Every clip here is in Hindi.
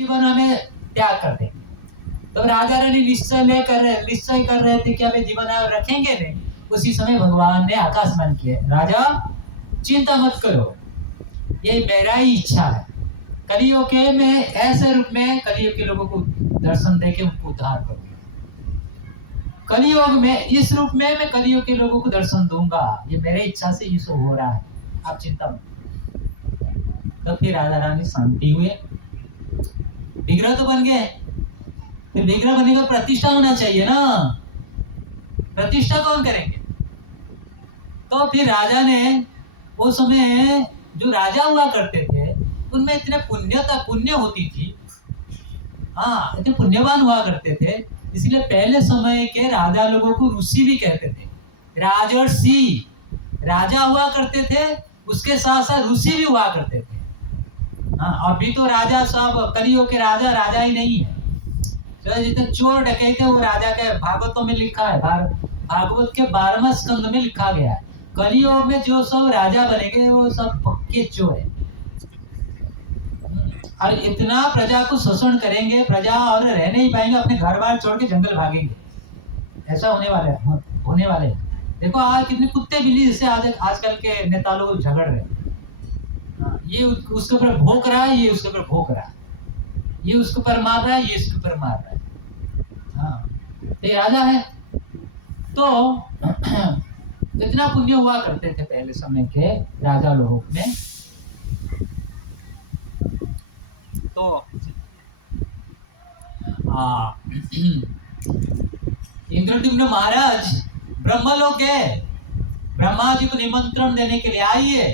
जीवन हमें त्याग कर देंगे। तो राजा रानी निश्चय कर रहे थे कि हमें जीवन रखेंगे नहीं। उसी समय भगवान ने आकाशवाणी किया, राजा चिंता मत करो, ये मेरा ही इच्छा है। कलियुग के मैं ऐसे रूप में कलियुग के लोगों को दर्शन देके उनको उद्धार करूंगा। कलियुग में इस रूप में मैं कलियुग के लोगों को दर्शन दूंगा। ये मेरे इच्छा से ये सब हो रहा है, आप चिंता मत। तो फिर राजा रानी शांति हुए, विग्रह तो बन गए। फिर विग्रह बनने का प्रतिष्ठा होना चाहिए ना, प्रतिष्ठा कौन करेंगे? तो फिर राजा ने उस समय जो राजा हुआ करते थे उनमें इतने पुण्य होती थी, हाँ इतने पुण्यवान हुआ करते थे, इसलिए पहले समय के राजा लोगों को ऋषि भी कहते थे। राजर्षि राजा हुआ करते थे, उसके साथ साथ ऋषि भी हुआ करते थे। हाँ, अभी तो राजा सब कलियुग के राजा ही नहीं है। तो जितने चोर डकैते वो राजा के भागवतों में लिखा है, भागवत के 12वें स्कंद में लिखा गया है। कलियुग में जो सब राजा बनेंगे वो सब पक्के चोर है, और इतना प्रजा को शोषण करेंगे, प्रजा और रह नहीं पाएंगे, अपने घर बार छोड़ के जंगल भागेंगे। ऐसा होने वाले देखो आज कितने कुत्ते बिल्ली से आजकल के नेता लोग झगड़ रहे हैं। ये उसके ऊपर भौंक रहा है, ये उसके ऊपर भौंक रहा है, ये उसके ऊपर मार रहा है, ये इसके ऊपर मार रहा है। हाँ, ये राजा है। तो इतना पुण्य हुआ करते थे पहले समय के राजा लोगों में। तो इंद्रद्युम्न महाराज ब्रह्मलोक गए, ब्रह्मा जी को निमंत्रण देने के लिए आइए,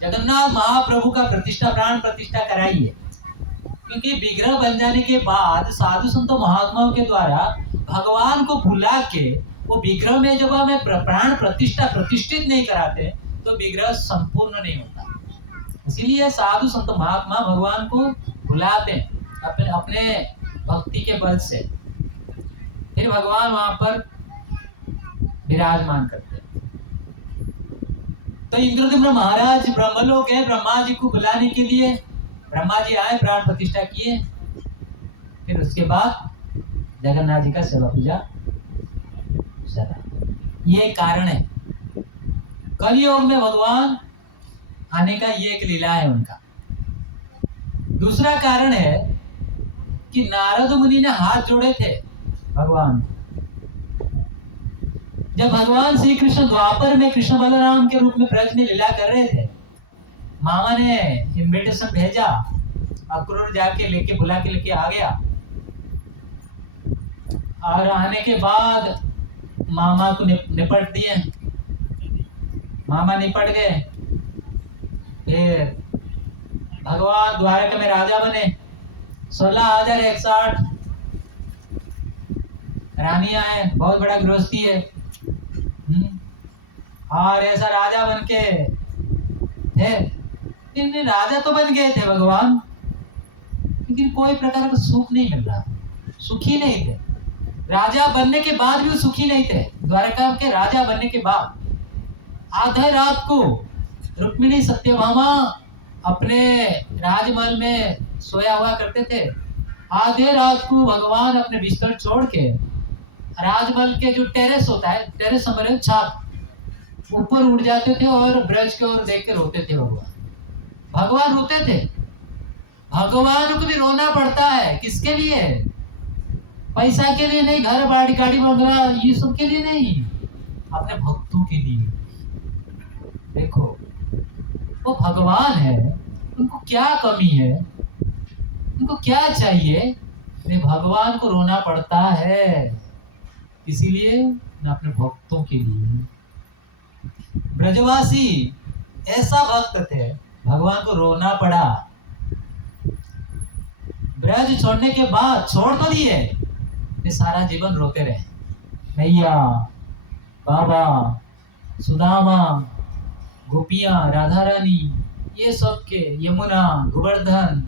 जगन्नाथ महाप्रभु का प्राण प्रतिष्ठा कराइए। क्योंकि विग्रह बन जाने के बाद साधु संतों महात्माओं के द्वारा भगवान को बुला के वो विग्रह में जब हमें प्राण प्रतिष्ठित नहीं कराते तो विग्रह संपूर्ण नहीं होता। इसीलिए साधु संत महात्मा भगवान को बुलाते हैं अपने भक्ति के बल से, फिर भगवान वहां पर विराजमान करते हैं। तो इंद्रद्युम्न महाराज ब्रह्मलोक है, ब्रह्मा जी को बुलाने के लिए ब्रह्मा जी आए, प्राण प्रतिष्ठा किए। फिर उसके बाद जगन्नाथ जी का सेवा पूजा चला। ये कारण है कलियुग में भगवान आने का, ये एक लीला है उनका। दूसरा कारण है कि नारद मुनि ने हाथ जोड़े थे भगवान। जब भगवान श्री कृष्ण द्वापर में कृष्ण बलराम के रूप में ब्रज में लीला कर रहे थे, मामा ने इन्विटेशन भेजा, अक्रूर जाके बुला के लेके आ गया। और आने के बाद मामा को निपट दिए, मामा निपट गए। फिर भगवान द्वारका में राजा बने, 16,160 रानियां हैं, बहुत बड़ा गृहस्थी है। और ऐसा राजा बन के थे, लेकिन राजा तो बन गए थे भगवान, लेकिन कोई प्रकार का सुख नहीं मिल रहा, सुखी नहीं थे। राजा बनने के बाद भी सुखी नहीं थे। द्वारका के राजा बनने के बाद आधी रात को रुक्मिणी सत्यभामा अपने राजमहल में सोया हुआ करते थे। आधे रात को भगवान अपने बिस्तर छोड़ के राजमहल के जो टेरेस होता है, टेरेस समझ छत, ऊपर उड़ जाते थे और ब्रज के ओर देख के रोते थे। भगवान रोते थे। भगवान को भी रोना पड़ता है, किसके लिए? पैसा के लिए नहीं, घर बाड़ी गाड़ी बंगला ये सब के लिए नहीं, अपने भक्तों के लिए। देखो वो भगवान है, उनको क्या कमी है, उनको क्या चाहिए? भगवान को रोना पड़ता है, इसीलिए मैं अपने भक्तों के लिए। ब्रजवासी ऐसा भक्त थे, भगवान को रोना पड़ा। ब्रज छोड़ने के बाद छोड़ तो दिए, फिर सारा जीवन रोते रहे। मैया, बाबा, सुदामा, गोपियां, राधा रानी, ये सब के, यमुना, गोवर्धन,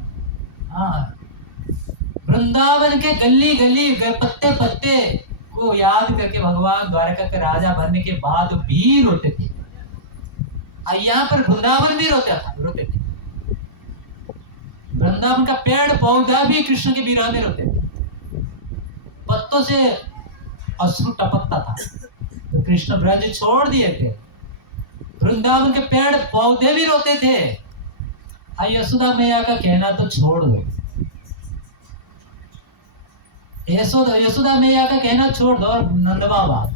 वृंदावन के गली गली पत्ते पत्ते को याद करके भगवान द्वारका के राजा बनने के बाद भी रोते थे। और यहाँ पर वृंदावन भी रोते थे। वृंदावन का पेड़ पौधा भी कृष्ण के विरह में रोते थे, पत्तों से अश्रु टपकता था। तो कृष्ण ब्रज छोड़ दिए थे, वृंदावन के पेड़ पौधे भी रोते थे। यशोदा मैया का कहना तो छोड़ दो, यशोदा मैया का कहना छोड़ दो, और नंद बाबा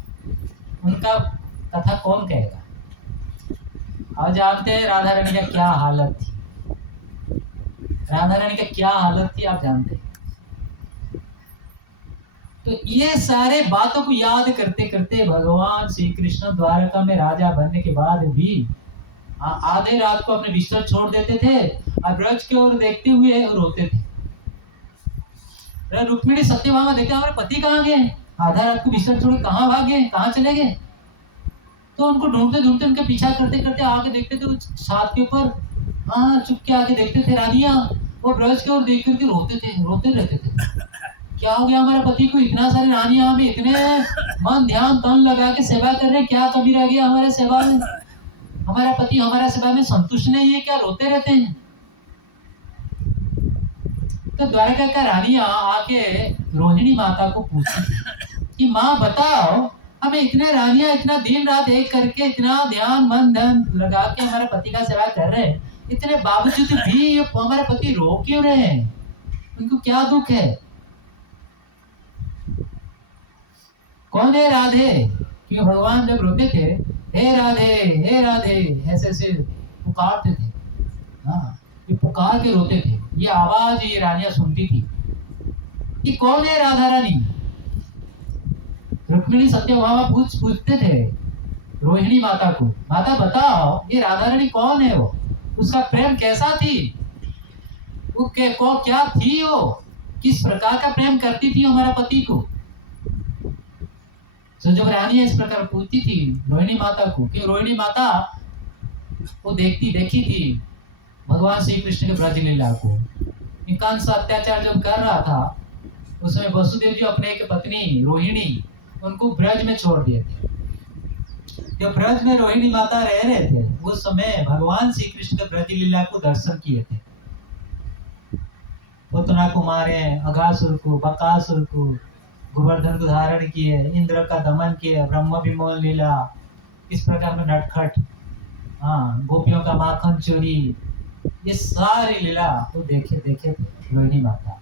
उनका कथा कौन कहेगा। और जानते हैं राधा रानी का क्या हालत थी, राधा रानी का क्या हालत थी आप जानते हैं। तो ये सारे बातों को याद करते करते भगवान श्री कृष्ण द्वारका में राजा बनने के बाद भी आधे रात को अपने बिस्तर छोड़ देते थे और ब्रज की ओर देखते हुए रोते थे। रुक्मिणी सत्यभामा देखते हमारे पति कहाँ गए, आधा रात को बिस्तर छोड़ कहाँ भाग गए, कहाँ चले गए। तो उनको ढूंढते ढूंढते उनके पीछा करते करते आगे देखते थे छात के ऊपर, चुप के आगे देखते थे रानियां, वो ब्रज की ओर देख करके रोते थे, रोते रहते थे। क्या हो गया हमारे पति को, इतना सारे रानियां हमें इतने मन ध्यान तन लगा के सेवा कर रहे, क्या कमी रह गया हमारे सेवा में, हमारा पति हमारा सेवा में संतुष्ट नहीं है क्या, रोते रहते हैं। तो द्वारका का रानियां आके रोहिणी माता को पूछती कि माँ बताओ, हमें इतने रानियां इतना दिन रात एक करके इतना ध्यान मन धन लगा के हमारे पति का सेवा कर रहे हैं, इतने बावजूद भी हमारे पति रो क्यों रहे हैं, उनको क्या दुख है। कौन है राधे, क्यों भगवान जब रोते थे हे राधे ऐसे ऐसे पुकारते थे, हाँ ये पुकार के रोते थे, ये आवाज ये रानियां सुनती थी कि कौन है राधा रानी। रुक्मिणी सत्यभामा पूछते थे रोहिणी माता को, माता बताओ ये राधा रानी कौन है, वो उसका प्रेम कैसा थी, वो क्या थी, वो किस प्रकार का प्रेम करती थी हमारा पति को। तो जब रानी इस प्रकार पूछती थी रोहिणी माता को, कि रोहिणी माता वो देखी थी भगवान श्री कृष्ण के ब्रज लीला को, कंस अत्याचार जब कर रहा था उसमें वसुदेव जी अपने एक पत्नी रोहिणी उनको ब्रज में छोड़ दिए थे। जब ब्रज में रोहिणी माता रह रहे थे उस समय भगवान श्री कृष्ण के ब्रज लीला को दर्शन किए थे। पुतना को मारे, अघासुर को, बकासुर को, गोवर्धन को धारण किए, इंद्र का दमन किए, ब्रह्म विमोल लीला, इस प्रकार में नटखट, गोपियों का माखन चोरी, ये सारी लीला तो देखे थे रोहिणी माता।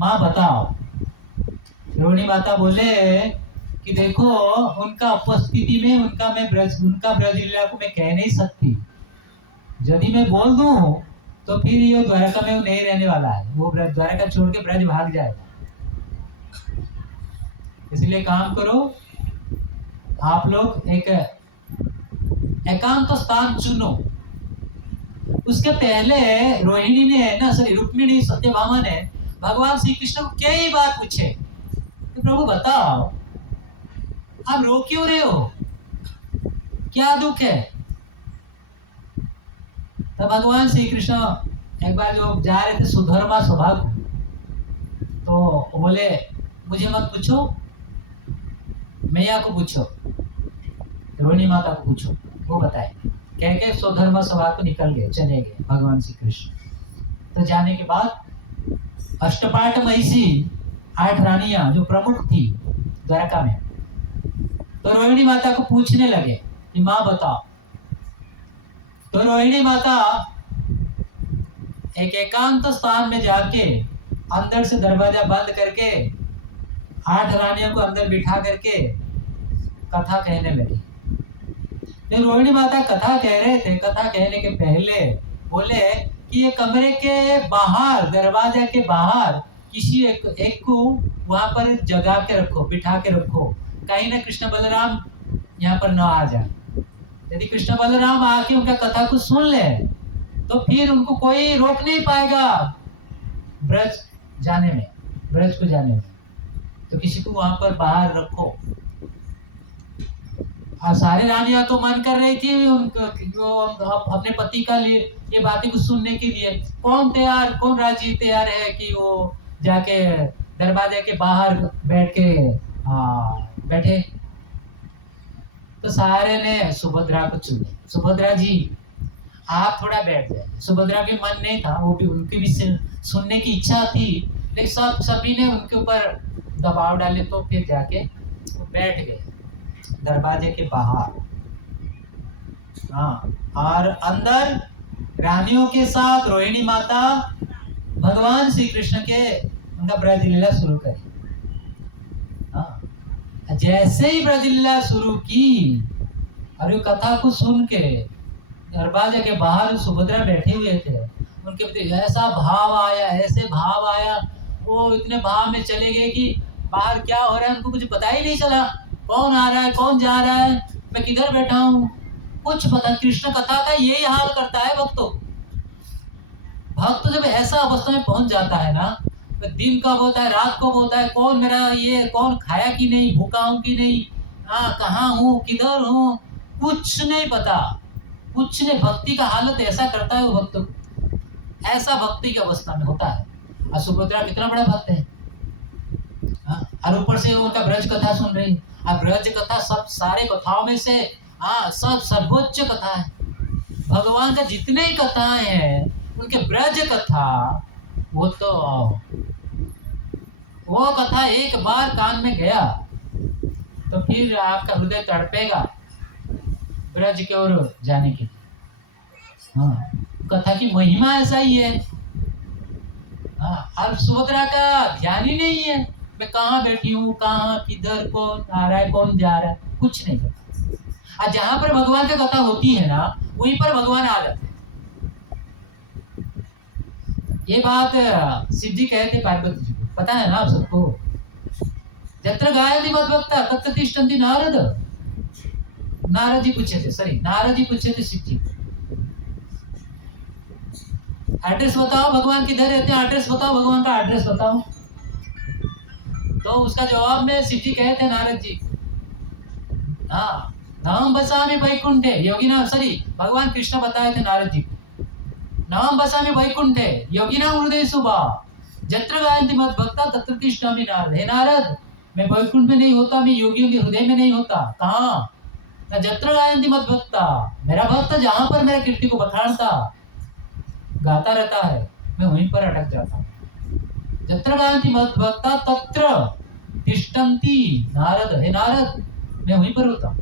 माँ बताओ, रोहिणी माता बोले कि देखो उनका उपस्थिति में उनका ब्रज लीला को मैं कह नहीं सकती, यदि मैं बोल दूं तो फिर ये द्वारका में वो नहीं रहने वाला है, वो द्वारका छोड़ के ब्रज भाग जाएगा। इसलिए काम करो, आप लोग एक एकांत स्थान चुनो। उसके पहले रोहिणी ने रुक्मिणी सत्यभामा ने भगवान श्री कृष्ण को कई बार पूछे कि प्रभु बताओ आप रो क्यों रहे हो, क्या दुख है। तो भगवान श्री कृष्ण एक बार जो जा रहे थे सुधर्मा सभा को, तो बोले मुझे मत पूछो, मैया को पूछो, रोहिणी माता को पूछो, वो बताए। कह के स्वधर्म सभा को निकल गए, चले गए भगवान श्री कृष्ण। तो जाने के बाद अष्टपाट महिषी 8 रानियां जो प्रमुख थी द्वारका में, तो रोहिणी माता को पूछने लगे कि माँ बताओ। तो रोहिणी माता एक एकांत स्थान में जाके अंदर से दरवाजा बंद करके 8 रानियों को अंदर बिठा करके कथा कहने लगी। रोहिणी माता कथा कह रहे थे, कथा कहने के पहले बोले कि ये कमरे के बाहर, दरवाजा के बाहर किसी एक को वहां पर जगा के रखो, बिठा के रखो, कहीं ना कृष्ण बलराम यहाँ पर न आ जाए। यदि कृष्ण बलराम आके उनका कथा को सुन ले तो फिर उनको कोई रोक नहीं पाएगा ब्रज को जाने में। तो किसी को वहां पर बाहर रखो। सारे रानियां तो मन कर रही थी अपने पति का लिए ये बातें को सुनने के लिए। कौन राजी तैयार है कि वो जाके दरवाजे के बाहर बैठे। तो सारे ने सुभद्रा को चुने। सुभद्रा जी आप थोड़ा बैठ जाए। सुभद्रा भी मन नहीं था, वो भी उनकी भी सुनने की इच्छा थी, लेकिन सभी ने उनके ऊपर दबाव डाले, तो फिर जाके वो बैठ गए दरवाजे के बाहर। हाँ, और अंदर रानियों के साथ रोहिणी माता भगवान श्री कृष्ण के उनका ब्रज लीला शुरू करी। हाँ, जैसे ही ब्रज लीला शुरू की और कथा को सुन के दरवाजे के बाहर सुभद्रा बैठे हुए थे, उनके प्रति ऐसा भाव आया, ऐसे भाव आया, वो इतने भाव में चले गए कि बाहर क्या हो रहा है उनको कुछ पता ही नहीं चला। कौन आ रहा है, कौन जा रहा है, मैं किधर बैठा हूँ, कुछ पता। कृष्ण कथा का यही हाल करता है भक्तों। भक्त जब ऐसा अवस्था में पहुंच जाता है ना, तो दिन कब होता है, रात कब होता है, कौन मेरा ये, कौन खाया कि नहीं, भूखा हूँ कि नहीं, हाँ कहाँ हूँ, किधर हूँ, कुछ नहीं पता, कुछ नहीं। भक्ति का हालत ऐसा करता है वो भक्त, ऐसा भक्ति की अवस्था में होता है। और सुभद्रा कितना बड़ा भक्त है, और ऊपर से उनका ब्रज कथा सुन रही। अब ब्रज कथा सब सारे कथाओं में से सब सर्वोच्च कथा है। भगवान का जितने ही कथाएं हैं, उनके ब्रज कथा, वो कथा एक बार कान में गया तो फिर आपका हृदय तड़पेगा ब्रज की ओर जाने के लिए। हाँ, कथा की महिमा ऐसा ही है। हाँ, और सुभद्रा का ध्यान ही नहीं है, मैं कहाँ बैठी हूँ, कहाँ, किधर, कौन आ रहा है, कौन जा रहा है, कुछ नहीं पता। और जहां पर भगवान की कथा होती है ना, वहीं पर भगवान आ जाते हैं। ये बात शिव जी कहते पार्वती जी को, पता है ना आप सबको। जत्र गायति मद्भक्ता तत्र तिष्ठन्ति नारद। नारद जी पूछे थे, शिव जी, एड्रेस बताओ भगवान किधर रहते हैं, एड्रेस बताओ, भगवान का एड्रेस बताओ। तो उसका जवाब में शिव जी कहे थे नारद जी, हाँ, नाम बसामि वैकुंठे योगिना, भगवान कृष्ण बताए थे नारद जी, नाम बसामि वैकुंठे योगिना हृदय सुबा जत्र गायन्ति मद्भक्ता तत्र तिष्ठामि नारद। हे नारद, मैं वैकुंठ में नहीं होता, मैं योगियों के हृदय में नहीं होता। कहाँ? जत्र गायन्ति मद्भक्ता, मेरा भक्त जहां पर मेरे कीर्ति को बखानता गाता रहता है, मैं वहीं पर अटक जाता हूँ। जत्र गायन्ति मद्भक्ता तत्र तिष्ठन्ति नारद। हे नारद, मैं वहीं पर होता हूँ।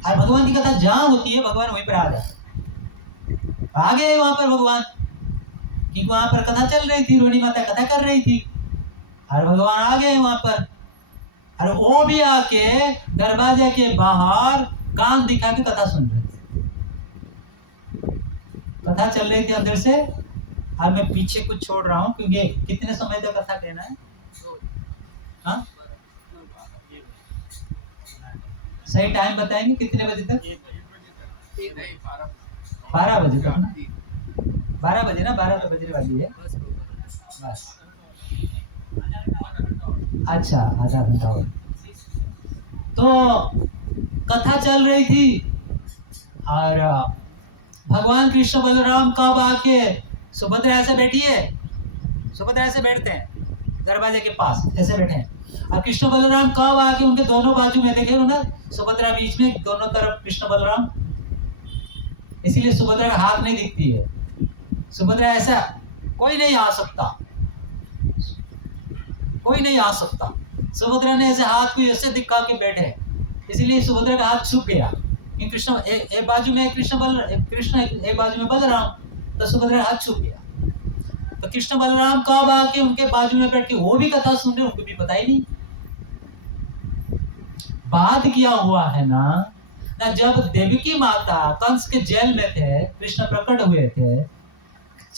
और भगवान की कथा जहां होती है, भगवान वहीं पर आ जाते। आ गए वहां पर भगवान, क्योंकि वहां पर कथा चल रही थी, रोहिणी माता कथा कर रही थी, और भगवान आ गए वहां पर। और वो भी आके दरवाजे के बाहर कान दिखा के कथा सुन रहे थे। कथा चल रही थी अंदर से, और मैं पीछे कुछ छोड़ रहा हूँ, क्योंकि कितने समय तक कथा कहना है। हाँ, सही टाइम बताएंगे कितने बजे तक? 12 बजे तक ना, 12 बजे ना, 12 तो बजने वाली है बस। अच्छा, आधा घंटा और। तो कथा चल रही थी, और भगवान कृष्ण बलराम कब आके, सुभद्रा ऐसे बैठी है, सुभद्रा ऐसे बैठते हैं दरवाजे के पास, ऐसे बैठे हैं, और कृष्ण बलराम कब आके उनके दोनों बाजू में, देखे ना, सुभद्रा बीच में, दोनों तरफ कृष्ण बलराम, इसीलिए सुभद्रा का हाथ नहीं दिखती है। सुभद्रा ऐसा, कोई नहीं आ सकता, कोई नहीं आ सकता। सुभद्रा ने ऐसे हाथ को ऐसे दिखा के बैठे, इसीलिए सुभद्रा का हाथ छूट गया। कृष्ण एक बाजू में कृष्ण एक बाजू में बलराम, तो सुभद्रा हाथ छूट गया। तो कृष्ण बलराम कब आके उनके बाजू में बैठ के वो भी कथा सुन रहे, उनको भी पता ही नहीं। बात क्या हुआ है ना, जब देवकी माता कंस के जेल में थे, कृष्ण प्रकट हुए थे,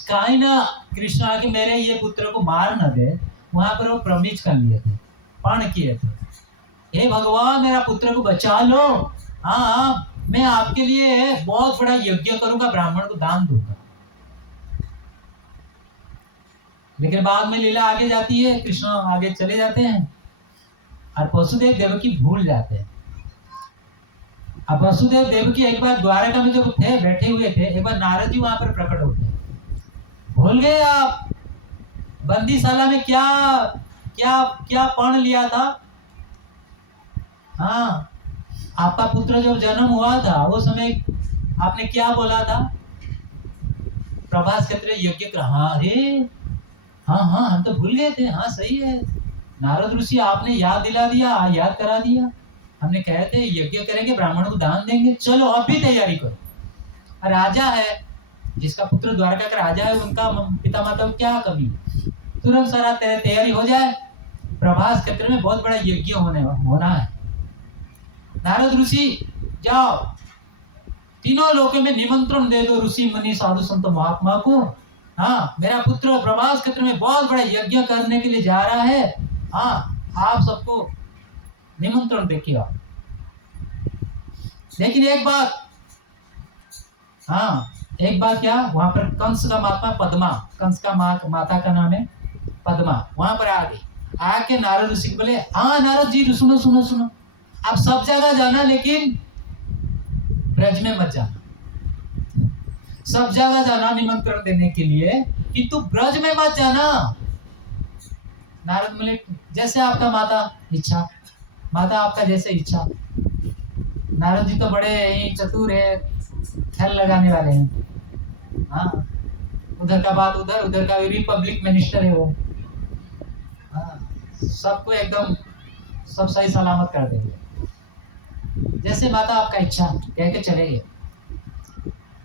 कहीं ना कृष्ण आके मेरे ये पुत्र को मार न दे, वहां पर वो प्रमिज कर लिए थे, पण किए थे, हे भगवान मेरा पुत्र को बचा लो, हाँ मैं आपके लिए बहुत बड़ा यज्ञ करूंगा, ब्राह्मण को दान दूंगा। लेकिन बाद में लीला आगे जाती है, कृष्ण आगे चले जाते हैं और वसुदेव देवकी भूल जाते हैं। अब वसुदेव देवकी एक बार द्वारका में जब थे, बैठे हुए थे, एक बार नारद जी वहां पर प्रकट होते हैं। भूल गए आप बंदीशाला में क्या क्या क्या पण लिया था? हाँ, आपका पुत्र जब जन्म हुआ था वो समय आपने क्या बोला था? प्रभास क्षेत्र यज्ञ कर, हाँ अरे हाँ हाँ हम तो भूल गए थे, हाँ सही है। नारद ऋषि आपने याद दिला दिया, याद करा दिया। हमने कहे थे यज्ञ करेंगे, ब्राह्मणों को दान देंगे, चलो अब भी तैयारी करो। राजा है, जिसका पुत्र द्वारका का राजा है, उनका पिता माता को क्या कमी, तुरंत सारा तैयारी हो जाए। प्रभास क्षेत्र में बहुत बड़ा यज्ञ होना है। नारद ऋषि जाओ, तीनों लोकों में निमंत्रण दे दो ऋषि मुनि साधु संत महात्मा को। हाँ मेरा पुत्र प्रभास क्षेत्र में बहुत बड़ा यज्ञ करने के लिए जा रहा है। हाँ आप सबको निमंत्रण देखिए आप। लेकिन एक बात, हाँ एक बात क्या, वहां पर कंस का माता पद्मा, कंस का माता का नाम है पद्मा, वहां पर आ गई। आके नारद ऋषि बोले, हाँ नारद जी सुनो सुनो सुनो, आप सब जगह जाना लेकिन ब्रज में मत जाना। सब जगह जाना निमंत्रण देने के लिए, किंतु ब्रज में मत जाना। नारद बोले जैसे आपका माता इच्छा, माता आपका जैसे इच्छा। नारद जी तो बड़े ही चतुर है, खेल लगाने वाले हैं। हाँ उधर का बात उधर, उधर का भी पब्लिक मिनिस्टर है वो। हाँ सबको एकदम सब सही सलामत कर देंगे। जैसे माता आपका इच्छा कह के चले गए।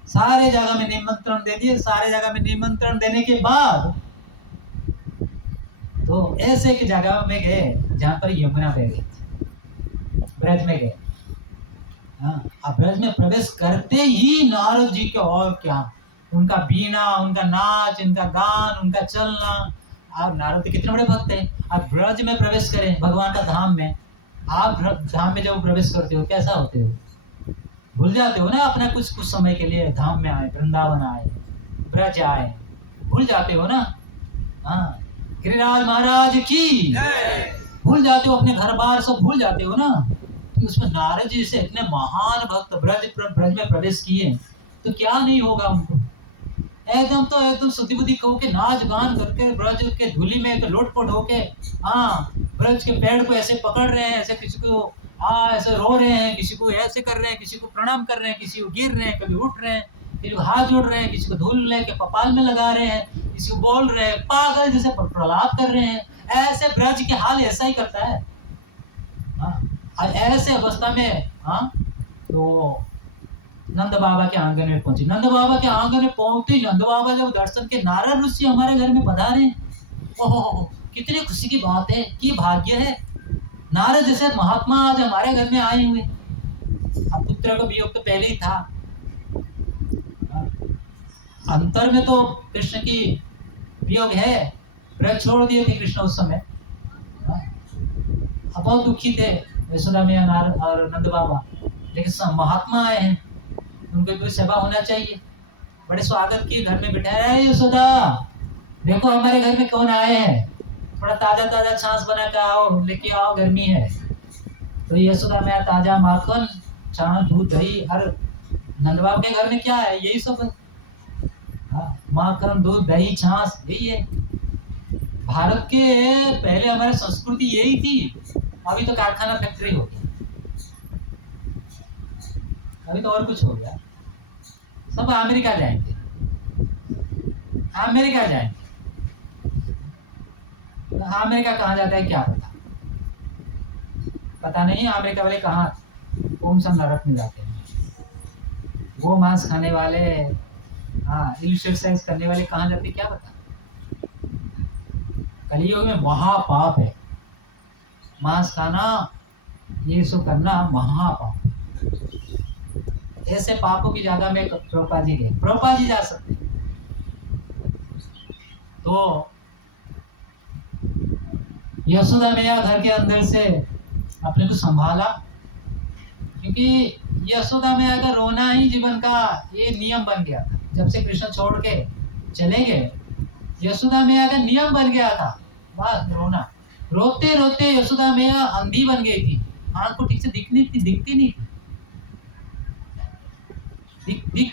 सारे जगह में निमंत्रण दे दिए। सारे जगह में निमंत्रण देने के बाद तो ऐसे एक जगह में गए जहां पर यमुना बह गई, ब्रज में गए। हाँ अब ब्रज में प्रवेश करते ही नारद जी के और क्या, उनका बीना, उनका नाच, उनका गान, उनका चलना। आप नारद जी कितने बड़े भक्त हैं। आप ब्रज में प्रवेश करें भगवान का धाम में, आप धाम में जब प्रवेश करते हो कैसा होते हो, भूल जाते हो ना अपना कुछ कुछ समय के लिए धाम में आए, वृंदावन आए, ब्रज आए, भूल जाते हो ना। हाँ गिरिराज महाराज की भूल जाते हो, अपने घर बार सब भूल जाते हो ना। कि उसमें नारद जी से इतने महान भक्त ब्रज में प्रवेश किए तो क्या नहीं होगा उनको। एकदम सुधि बुद्धि कहो के नाच गान करके ब्रज के धूली में लोटपोट होके, हाँ ब्रज के पेड़ को ऐसे पकड़ रहे हैं, ऐसे किसी को ऐसे रो रहे हैं, किसी को ऐसे कर रहे हैं, किसी को प्रणाम कर रहे हैं, किसी को गिर रहे हैं, कभी उठ रहे हैं, किसी को हाथ जोड़ रहे हैं, किसी को धूल लेके कपाल में लगा रहे हैं, किसी को बोल रहे हैं, पागल जैसे प्रहलाद कर रहे हैं। ऐसे ब्रज के हाल ऐसा ही करता है। हाँ और ऐसे अवस्था में हाँ तो नंद बाबा के आंगन में पहुंची। नंद बाबा के आंगन में पहुंचते ही नंद बाबा जब दर्शन के, नारद ऋषि हमारे घर में पधारे। ओहो कितनी खुशी की बात है, कि भाग्य है, नारद जैसे महात्मा आज हमारे घर में आए हुए। अब पुत्र का वियोग तो पहले ही था। अंतर में तो कृष्ण की वियोग है, ब्रज छोड़ दिए थे कृष्ण उस समय। अब बहुत दुखी थे यशोदा मैया नारद और नंद बाबा, लेकिन महात्मा आए हैं, उनको कोई सेवा होना चाहिए। बड़े स्वागत किए, घर में बिठाया है, यशोदा देखो हमारे घर में कौन आए हैं, थोड़ा ताजा ताजा छाछ बना के आओ, लेके आओ, गर्मी है। तो यशोदा मैया ताजा माखन, छाछ, दूध, दही, हर नंद बाबा के घर में क्या है, यही सब। हाँ माखन, दूध, दही, छाछ, यही है। भारत के पहले हमारी संस्कृति यही थी। अभी तो कारखाना फैक्ट्री हो गया, अभी तो और कुछ हो गया। सब अमेरिका जाएंगे, अमेरिका जाएंगे। अमेरिका कहाँ जाता है क्या पता, पता नहीं। अमेरिका वाले कहाँ कौन सा नरक में जाते हैं, वो मांस खाने वाले, हाँ एक्सरसाइज करने वाले कहाँ जाते क्या पता। कलियुग में महापाप है मांस खाना, ये सब करना महापाप। ऐसे पापों की जगह में प्रभुपाद जी गए, प्रभुपाद जी जा सकते। तो यशोदा मैया घर के अंदर से अपने को संभाला, क्योंकि यशोदा मैया का रोना ही जीवन का ये नियम बन गया था। जब से कृष्ण छोड़ के चले गए, यशोदा मैया का नियम बन गया था बस रोना। रोते रोते यशोदा मैया अंधी बन गई थी, आंख को ठीक से दिखती नहीं थी,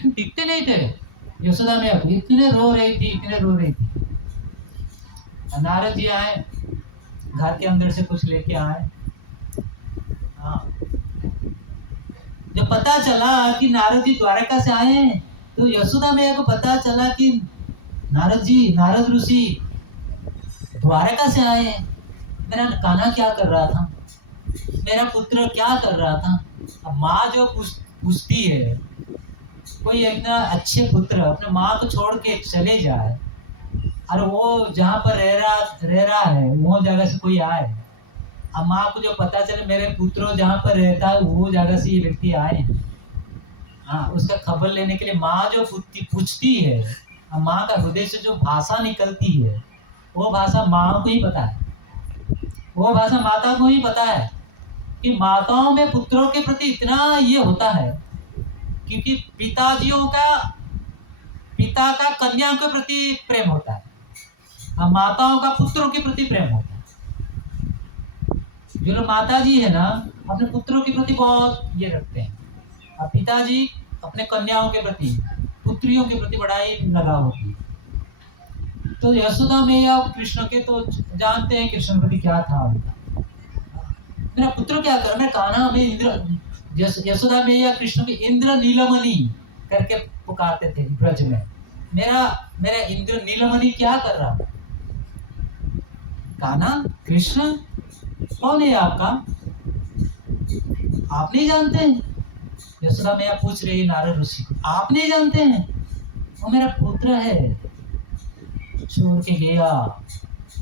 दिखते नहीं थे यशोदा मैया को, इतने रो रही थी, इतने रो रही थी। नारद जी आए, घर के अंदर से कुछ लेके आए। हाँ जब पता चला कि नारद जी द्वारका से आए हैं, तो यशोदा मैया को पता चला कि नारद ऋषि द्वारका से आए हैं। मेरा कान्हा क्या कर रहा था, मेरा पुत्र क्या कर रहा था। अब माँ जो पूछती है, कोई इतना अच्छे पुत्र अपने माँ को छोड़ के चले जाए, और वो जहाँ पर रह रहा है वो जगह से कोई आए, अब माँ को जो पता चले मेरे पुत्र जहाँ पर रहता है वो जगह से ये व्यक्ति आए हैं, हाँ, उसका खबर लेने के लिए माँ जो पूछती है, अब माँ का हृदय से जो भाषा निकलती है, वो भाषा माँ को ही पता है, वो भाषा माता को ही पता है। कि माताओं में पुत्रों के प्रति इतना ये होता है, क्योंकि पिता का कन्या के प्रति प्रेम होता है, और माताओं का पुत्रों के प्रति प्रेम होता है। जो लोग माता जी है ना, अपने पुत्रों के प्रति बहुत ये रखते हैं, और पिताजी अपने कन्याओं के प्रति, पुत्रियों के प्रति बड़ा ही लगाव होती है। तो यशोदा मैया कृष्ण के तो जानते हैं कृष्ण के प्रति क्या था उनका, मेरा पुत्र क्या कर, मैं कान्हा में इंद्र, यशोदा मैया कृष्ण के इंद्र नीलमणि करके पुकारते थे ब्रज में, मेरा इंद्र नीलमणि क्या कर रहा था। कान्हा कृष्ण कौन है आपका, आप नहीं जानते हैं। यशोदा मैया पूछ रही नारद ऋषि को, आप नहीं जानते हैं, वो मेरा पुत्र है, छोड़ के गया,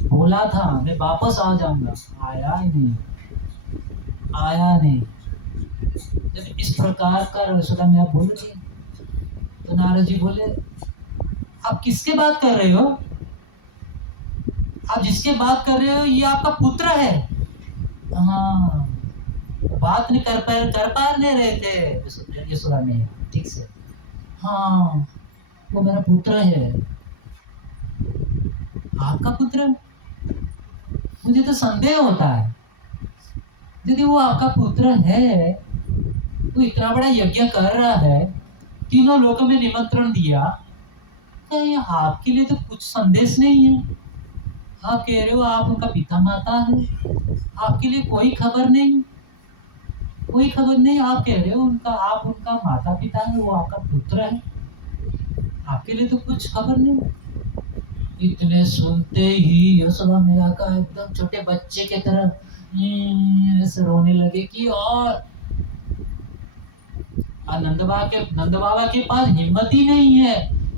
बोला था मैं वापस आ जाऊंगा, आया ही नहीं, आया नहीं। जब इस प्रकार का यशोदा मैया बोल रही, तो नारद जी बोले, आप किसके बात कर रहे हो, आप जिसके बात कर रहे हो ये आपका पुत्र है। हाँ, बात नहीं कर पा नहीं रहे थे यशोदा मैया ठीक से, हाँ वो मेरा पुत्र है। आपका पुत्र, मुझे तो संदेह होता है, यदि वो आपका पुत्र है तो इतना बड़ा यज्ञ कर रहा है, तीनों लोगों में निमंत्रण दिया, कहीं आपके लिए तो कुछ संदेश नहीं है। आप कह रहे हो आप उनका पिता माता है, आपके लिए कोई खबर नहीं, कोई खबर नहीं। आप कह रहे हो आप उनका माता पिता है, वो आपका पुत्र है, आपके लिए तो कुछ खबर नहीं। इतने सुनते ही यशोदा मैया का एकदम छोटे बच्चे के तरह ऐसे रोने लगे कि, और नंद बाबा के पास हिम्मत ही नहीं है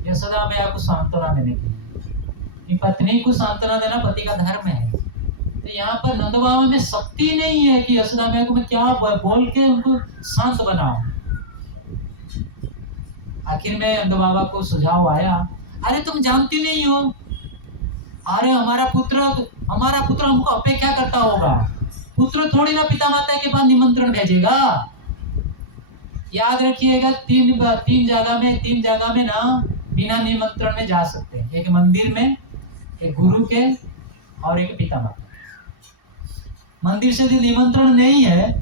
यशोदा मैया को सांत्वना देने की। पत्नी को सांत्वना देना पति का धर्म है, तो यहाँ पर नंद बाबा में शक्ति नहीं है कि यशोदा मैया को मैं क्या बोल के उनको शांत बनाऊं। आखिर में नंद बाबा को सुझाव आया, अरे तुम जानती नहीं हो, अरे हमारा पुत्र हमको अपेक्षा करता होगा, पुत्र थोड़ी ना पिता माता के पास निमंत्रण भेजेगा। याद रखिएगा, तीन जगह में ना बिना निमंत्रण में जा सकते हैं, एक मंदिर में, एक गुरु के, और एक पिता माता। मंदिर से निमंत्रण नहीं है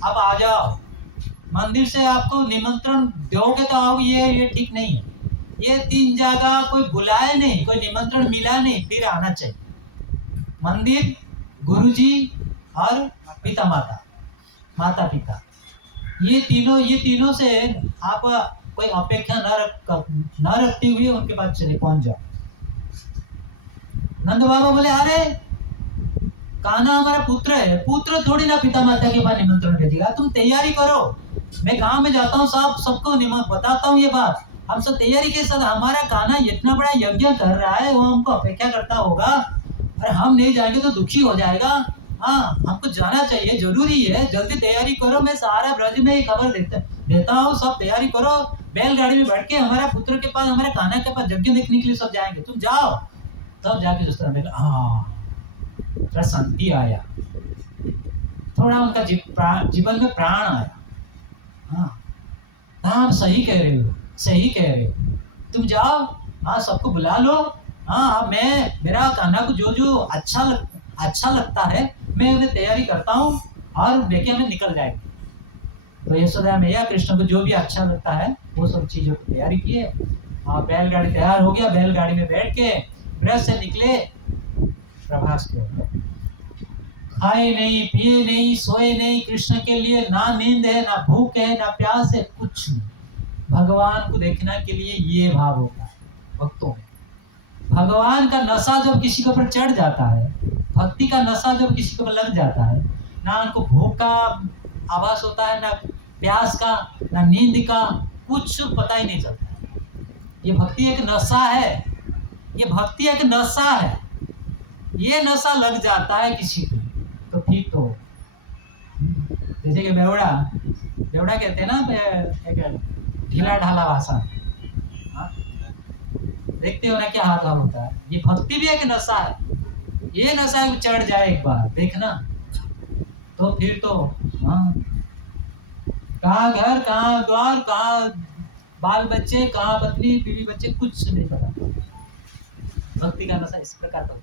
अब आ जाओ, मंदिर से आपको निमंत्रण दोगे तो आओ, ये ठीक नहीं है। ये तीन जगह कोई बुलाए नहीं, कोई निमंत्रण मिला नहीं, फिर आना चाहिए। मंदिर, गुरुजी और पिता माता पिता, ये तीनों से आप कोई अपेक्षा न रखते हुए उनके पास चले पहुंच जाओ। नंद बाबा बोले, अरे कान्हा हमारा पुत्र है, पुत्र थोड़ी ना पिता माता के पास निमंत्रण भेजेगा, तुम तैयारी करो, मैं गांव में जाता हूँ, सबको बताता हूँ ये बात, हम सब तैयारी के साथ, हमारा कान्हा इतना बड़ा यज्ञ कर रहा है, वो हमको अपेक्षा करता होगा, और हम नहीं जाएंगे तो दुखी हो जाएगा। हाँ, हमको जाना चाहिए, जरूरी है, जल्दी तैयारी करो, मैं सारा ब्रज में खबर देता हूँ, सब तैयारी करो, बैलगाड़ी में बैठ के हमारा पुत्र के पास, हमारे कान्हा के पास यज्ञ देखने के लिए सब जाएंगे, तुम जाओ। तब जाके जिस तरह थोड़ा शांति आया, थोड़ा उनका जीवन में प्राण आया। हाँ, आप सही कह रहे हो, तुम जाओ, हाँ सबको बुला लो, हाँ मेरा कान्हा को जो अच्छा लगता है मैं उन्हें तैयारी करता हूँ, और देखिए हमें निकल जाएंगे। तो यशोदा मैया कृष्ण को जो भी अच्छा लगता है वो सब चीजों की तैयारी किए, और बैलगाड़ी तैयार हो गया, बैलगाड़ी में बैठ के ब्रज से निकले प्रभास के। खाए नहीं, पिए नहीं, सोए नहीं, कृष्ण के लिए ना नींद है, ना भूख है, ना प्यास है, कुछ नहीं। भगवान को देखने के लिए ये भाव होता है भक्तों में। भगवान का नशा जब किसी के ऊपर चढ़ जाता है, भक्ति का नशा जब किसी के ऊपर लग जाता है, ना उनको भूख का आभास होता है, ना प्यास का, ना नींद का, कुछ पता ही नहीं चलता है। ये भक्ति एक नशा है, ये भक्ति एक नशा है। ये नशा लग जाता है किसी को तो फिर तो जैसे कि बेवड़ा बेवड़ा कहते हैं ना, एक ढीला ढाला भाषा। हाँ? देखते हो ना क्या हाथ होता है। ये भक्ति भी एक नशा है। ये नशा चढ़ जाए एक बार देखना तो फिर तो हाँ, कहाँ घर, कहाँ द्वार, कहाँ बाल बच्चे, कहाँ पत्नी बीवी बच्चे, कुछ नहीं पता। भक्ति का नशा इस प्रकार का।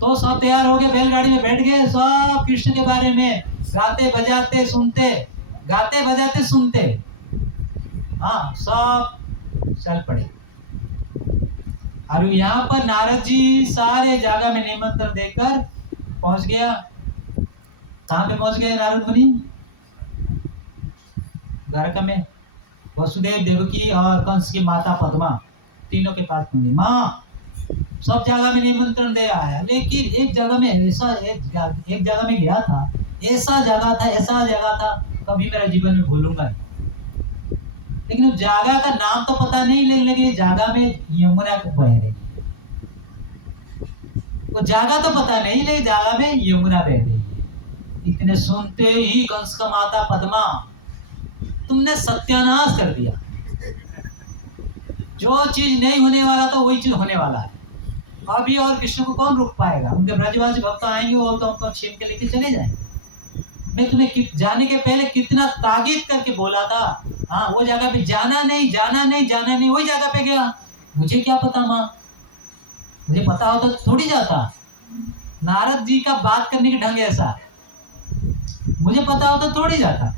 तो सब तैयार हो गए, बैलगाड़ी में बैठ गए, सब कृष्ण के बारे में गाते बजाते सुनते, गाते बजाते सुनते, हाँ सब चल पड़े। और यहाँ पर नारद जी सारे जगह में निमंत्रण देकर पहुंच गया। कहाँ पे पहुंच गए नारद मुनि? द्वारका में वसुदेव देवकी और कंस की माता पद्मा तीनों के पास पहुंचे। माँ सब जगह में निमंत्रण दे आया, लेकिन एक जगह में ऐसा एक जगह में गया था, ऐसा जगह था कभी मेरा जीवन में भूलूंगा नहीं। लेकिन उस जगह का नाम तो पता नहीं, लेकिन जगह में यमुना बह रही, वो जगह तो पता नहीं, लेकिन जगह में यमुना बह रही। इतने सुनते ही कंस का माता पद्मा, तुमने सत्यानाश कर दिया। जो चीज नहीं होने वाला था वही चीज होने वाला है। अभी और कृष्ण को कौन रोक पाएगा? उनके ब्रजवासी भक्त आएंगे, वो तो हमको छीन के लेके चले जाएंगे। मैं तुम्हें जाने के पहले कितना ताकीद करके बोला था, हाँ वो जगह पे जाना नहीं, वही जगह पे गया। मुझे क्या पता माँ, मुझे पता होता तो थोड़ी जाता। नारद जी का बात करने का ढंग ऐसा, मुझे पता होता थोड़ी जाता।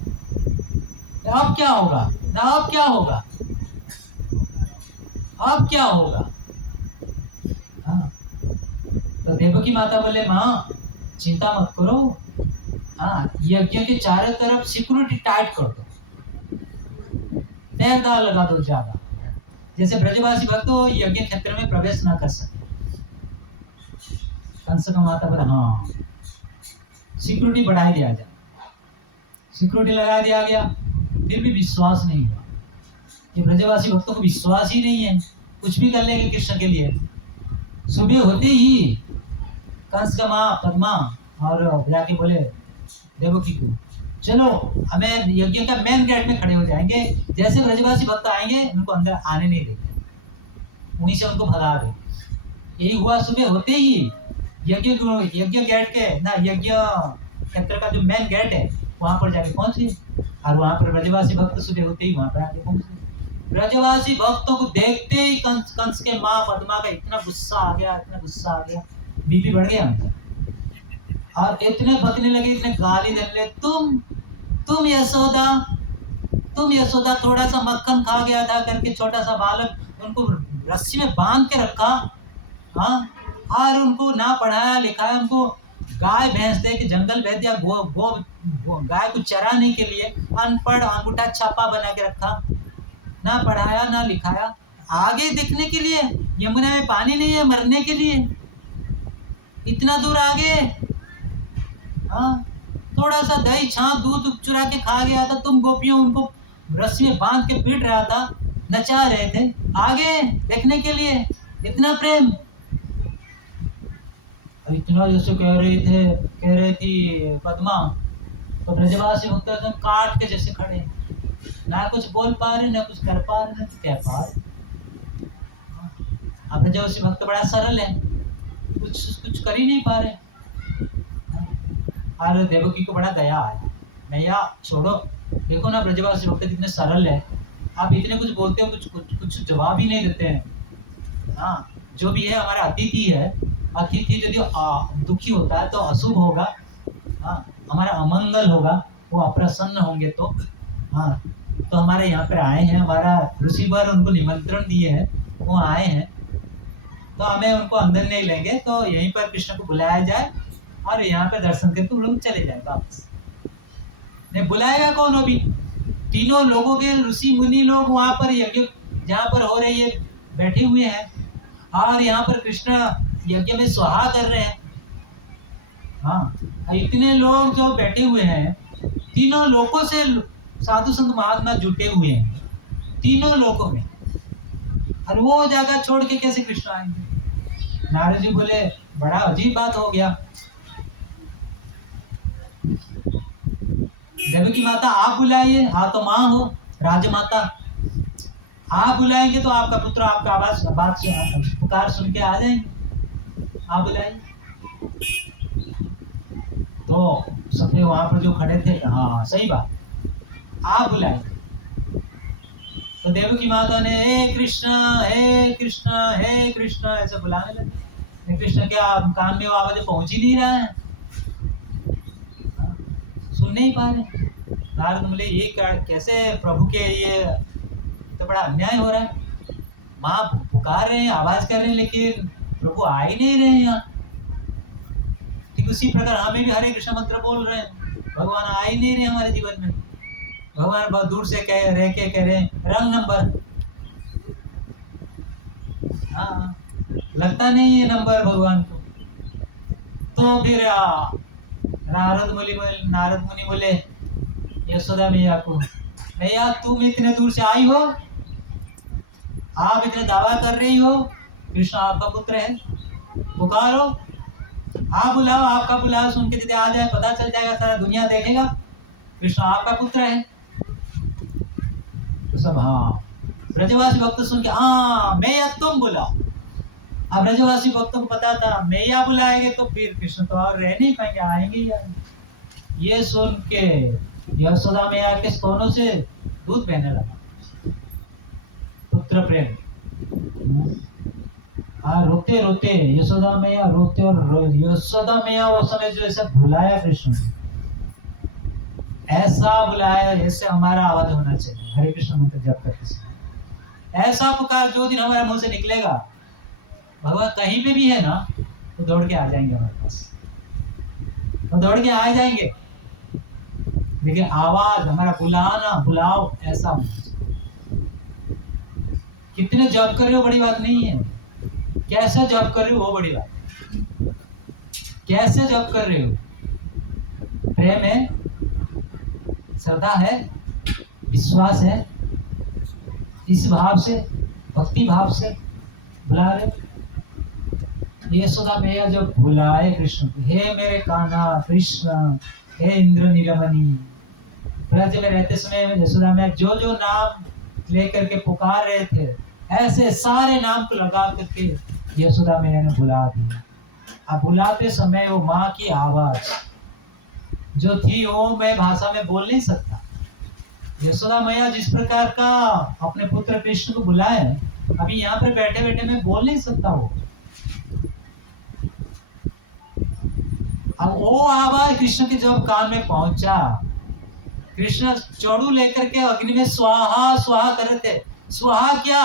अब क्या होगा ना, अब क्या होगा, अब क्या होगा। हाँ तो देवकी माता बोले माँ चिंता मत करो, हाँ यज्ञ के चारों तरफ सिक्योरिटी टाइट कर दो, पैरदार लगा दो ज्यादा, जैसे ब्रजवासी भक्त यज्ञ क्षेत्र में प्रवेश ना कर सके। कंस का माता बोले हाँ सिक्योरिटी बढ़ा दिया जाए। सिक्योरिटी लगा दिया गया, फिर भी विश्वास नहीं हुआ। कि ब्रजवासी भक्तों को विश्वास ही नहीं है, कुछ भी कर लेंगे कृष्ण के लिए। सुबह होते ही कंस का माँ पद्मा और जाके बोले देवकी को, चलो हमें यज्ञ का मेन गेट में खड़े हो जाएंगे, जैसे ब्रजवासी भक्त आएंगे उनको अंदर आने नहीं देंगे, उन्हीं से उनको भगा दे। यही हुआ, सुबह होते ही यज्ञ गेट के ना, यज्ञ क्षेत्र का जो मेन गेट है वहां पर जाके पहुंचे, और वहां पर ब्रजवासी भक्त सुबह होते ही वहां पर आके पहुंचे। ब्रजवासी भक्तों को देखते ही कंस के माँ पद्मा का इतना गुस्सा आ गया, बीपी बढ़ गया उनका, और इतने बकने लगे, इतने गाली देने लगे, तुम यशोदा थोड़ा सा मक्खन खा गया था करके छोटा सा बालक उनको रस्सी में बांध के रखा, हाँ, और उनको ना पढ़ाया लिखाया, उनको गाय भैंस दे के जंगल भेज दिया, गाय को चराने के लिए, अनपढ़ अंगूठा छापा बना के रखा, ना पढ़ाया ना लिखाया, आगे देखने के लिए यमुना में पानी नहीं है, मरने के लिए इतना दूर आगे, हाँ, थोड़ा सा दही छाप दूध चुरा के खा गया था, तुम गोपियों उनको रस्सी में बांध के पीट रहा था, नचा रहे थे, आगे देखने के लिए इतना प्रेम। इतना जैसे कह रही थी पद्मा, तो ब्रजवासी भक्त एकदम काट के जैसे खड़े, ना कुछ बोल पा रहे, ना कुछ कर पा रहे, ना कह पा रहे। अब ब्रजवासी भक्त बड़ा सरल है, कुछ कर ही नहीं पा रहे। और देवकी को बड़ा दया है, मैया छोड़ो, देखो ना ब्रजवासी भक्त कितने सरल है, आप इतने कुछ बोलते हो, कुछ जवाब ही नहीं देते हैं। हाँ जो भी है हमारा अतिथि है, अतिथि यदि दुखी होता है तो अशुभ होगा, हाँ हमारा अमंगल होगा, वो अप्रसन्न होंगे तो, हाँ तो हमारे यहाँ पर आए हैं, हमारा ऋषिवर उनको निमंत्रण दिए हैं, वो आए हैं, तो हमें उनको अंदर नहीं लेंगे, तो यहीं पर कृष्ण को बुलाया जाए और यहाँ पे दर्शन करके तुम लोग चले जाए वापस। नहीं बुलाएगा कौन अभी? तीनों लोगों के ऋषि मुनि लोग वहां पर यज्ञ जहाँ पर हो रही है बैठे हुए हैं, और यहाँ पर कृष्ण यज्ञ में स्वाहा कर रहे हैं। हाँ, इतने लोग जो बैठे हुए हैं, तीनों लोगों से साधु संत महात्मा जुटे हुए हैं, तीनों लोगों में, और वो जगह छोड़ के कैसे कृष्ण आएंगे? नारद जी बोले बड़ा अजीब बात हो गया। देवकी माता आप बुलाइए, आप तो माँ हो, राजमाता, आप बुलाएंगे तो आपका पुत्र आपका आवाज बात पुकार सुन के आ जाएंगे, आप बुलाइए। तो सबने वहां पर जो खड़े थे, हाँ सही बात, आप बुलाए। तो देवकी माता ने हे कृष्ण हे कृष्ण हे कृष्ण ऐसे बुलाने लगे। कृष्ण क्या कान में वो आवाज पहुंच ही नहीं रहा है, सुन नहीं पा रहे। नारद बोले ये कैसे प्रभु के, ये तो बड़ा अन्याय हो रहा है। माँ पुकार रहे हैं, आवाज कर रहे हैं, लेकिन प्रभु आ ही नहीं रहे हैं यहाँ। ठीक उसी प्रकार हमें भी हरे कृष्ण मंत्र बोल रहे हैं, भगवान आ ही नहीं रहे हमारे जीवन में। भगवान बहुत दूर से कह रहे हैं रंग नंबर, हाँ लगता नहीं है नंबर भगवान को। तो फिर नारद मुनि बोले यशोदा मैया को, मैया तुम इतने दूर से आई हो, आप इतने दावा कर रही हो कृष्ण आपका पुत्र है, पुकारो, आप बुलाओ, आपका बुलाओ सुन के यदि आ जाए पता चल जाएगा, सारा दुनिया देखेगा कृष्ण आपका पुत्र है। तो सब हाँ, ब्रजवासी भक्त सुन के हाँ मैया तुम बुलाओ। अब ब्रजवासी भक्तों को पता था मैया बुलाएंगे तो फिर कृष्ण तो और रह नहीं पाएंगे, आएंगे ही आएंगे। ये सुन के यशोदा मैया के स्तनों से दूध बहने लगा, पुत्र प्रेम। हाँ रोते रोते यशोदा मैया रोते, और यशोदा मैया उस समय जो ऐसा बुलाया कृष्ण, ऐसा बुलाया जैसे हमारा आवाज होना चाहिए हरे कृष्ण मंत्र जप करते समय। ऐसा पुकार जो दिन हमारे मुंह से निकलेगा, भगवान कहीं पे भी है ना तो दौड़ के आ जाएंगे हमारे पास, तो दौड़ के आ जाएंगे। लेकिन आवाज हमारा बुलाना, बुलाओ ऐसा होना चाहिए। कितने जप कर रहे हो बड़ी बात नहीं है, कैसे जप कर रहे हो वो बड़ी बात है। कैसे जप कर रहे हो, प्रेम है, श्रद्धा है, विश्वास है, इस भाव से, भक्ति भाव से बुला रहे। यशोदा मैया जब बुलाए कृष्ण को, हे मेरे कान्हा कृष्ण, हे इंद्र नीलमणि, ब्रज में रहते समय यशोदा मैया जो जो नाम लेकर के पुकार रहे थे, ऐसे सारे नाम को लगा करके यशोदा मैया ने बुला दिया। अब बुलाते समय वो माँ की आवाज जो थी वो मैं भाषा में बोल नहीं सकता। यशोदा मैया जिस प्रकार का अपने पुत्र कृष्ण को बुलाए, अभी यहाँ पर बैठे बैठे मैं बोल नहीं सकता वो। अब वो आवाज कृष्ण के जब कान में पहुंचा, कृष्ण चौड़ू लेकर के अग्नि में स्वाहा स्वाहा कर रहे थे। स्वाहा क्या,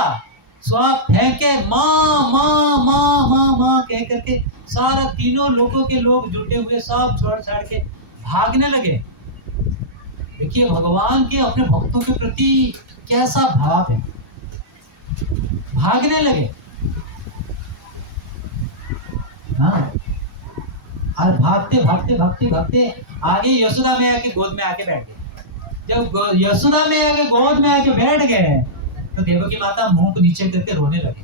स्वाहा फेंके, माँ माँ माँ माँ माँ कह करके सारा तीनों लोगों के लोग जुटे हुए सब छोड़ छाड़ के भागने लगे। देखिए भगवान के अपने भक्तों के प्रति कैसा भाव है, भागने लगे। हाँ, और भागते भागते भागते भागते आगे यशोदा मैया के गोद में आके बैठ गए। जब यशोदा मैया के गोद में आके बैठ गए तो देवकी माता मुंह को नीचे करके रोने लगे।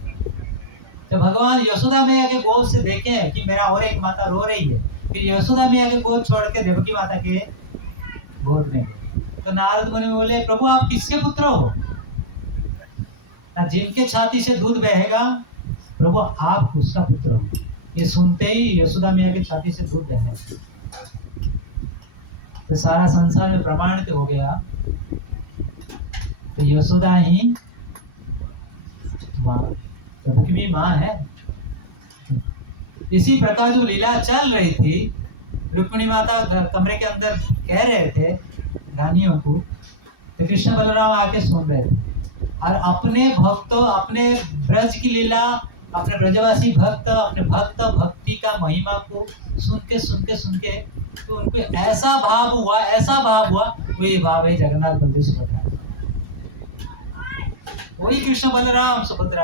तो भगवान यशोदा मैया के गोद से देखे कि मेरा और एक माता रो रही है, फिर यशोदा मैया के गोद छोड़ के देवकी माता के गोद में गए। तो नारद मुनि बोले प्रभु आप किसके पुत्र हो, ना जिनके छाती से दूध बहेगा प्रभु आप उसका पुत्र हो। ये सुनते ही यशोदा मैया की छाती से दूध बहने, तो सारा संसार में प्रमाणित हो गया तो यशोदा ही माँ, प्रभु की भी माँ है। इसी प्रकार जो लीला चल रही थी, रुक्मिणी माता कमरे के अंदर कह रहे थे रानियों को, तो कृष्ण बलराम आके सुन रहे थे और अपने भक्तों, अपने ब्रज की लीला अपने ब्रजवासी भक्त अपने भक्ति का महिमा को सुन के तो उनको ऐसा भाव हुआ, वही भाव है जगन्नाथ बलदेव सुभद्रा। वही कृष्ण बलराम सुभद्रा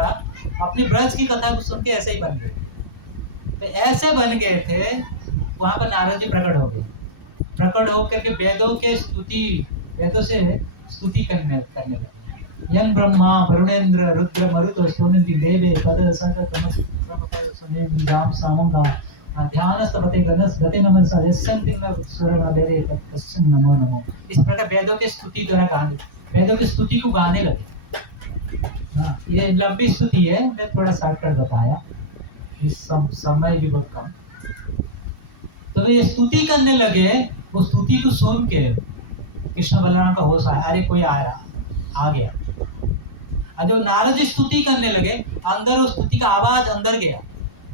अपनी ब्रज की कथा को सुन के ऐसे ही बन गए। तो ऐसे बन गए थे, वहां पर नारद जी प्रकट हो गए। प्रकट होकर के वेदों से स्तुति करने लगे। यं ब्रह्मा वरुणेन्द्र रुद्र मरुत स्तुवन्ति देवे पद संग सामंगा ध्यानस्तपते गणस गते नमः सदस्यन्ति स्वरमदेरे तस्मै नमो नमो। इस प्रकार वेदों की स्तुति द्वारा वेदों की स्तुति को गाने लगे। हाँ, ये लंबी स्तुति है, मैं थोड़ा शॉर्टकट बताया, इस समय भी बहुत कम। तो ये स्तुति करने लगे। वो स्तुति को सुन के कृष्ण बलराम का होश आया, अरे कोई आ गया। और जब नारद जी स्तुति करने लगे, अंदर उस स्तुति का आवाज अंदर गया।